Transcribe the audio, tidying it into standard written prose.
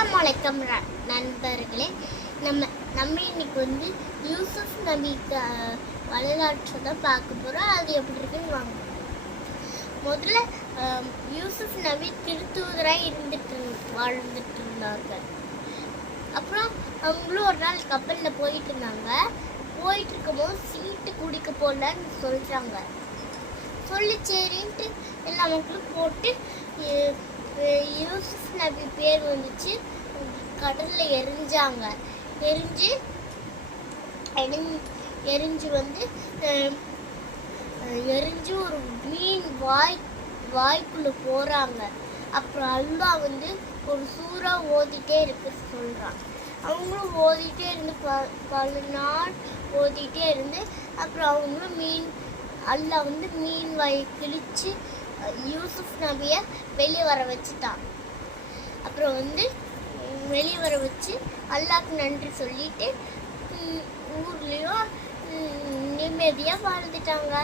அஸ்ஸலாமு அலைக்கும் நண்பர்களே. நம்ம இன்னைக்கு யூசுஃப் நபிக்கு வரலாற்றை தான் பார்க்க போகிறோம். அது எப்படி இருக்குன்னு வாங்க. முதல்ல யூசுஃப் நபி திருத்தூதராக வாழ்ந்துட்டு இருந்தார்கள். அப்புறம் அவங்களும் ஒரு நாள் கப்பலில் போயிட்டு இருந்தாங்க. போயிட்டு இருக்கும்போது சீட்டு குடிக்க போடலன்னு சொல்கிறாங்க. சொல்லி சரின்ட்டு எல்லா மக்களும் போட்டு யூசுஃப் நபி பேர் வந்துச்சு. கடலில் எரிஞ்சாங்க. எரிஞ்சு ஒரு மீன் வாய்க்குள்ளே போகிறாங்க. அப்புறம் அல்லாஹ் ஒரு சூறா ஓதிட்டே இருக்க சொல்கிறான். அவங்களும் ஓதிட்டே இருந்து பல நாள் ஓதிட்டே இருந்து அப்புறம் அவங்களும் அல்லாஹ் மீன் வாயை கிழிச்சு யூசுஃப் நபியை வெளியே வர வச்சுட்டான். அப்புறம் வெளியே வர வச்சு அல்லாஹ்க்கு நன்றி சொல்லிட்டு ஊர்லேயும் நிம்மதியாக வாழ்ந்துட்டாங்க.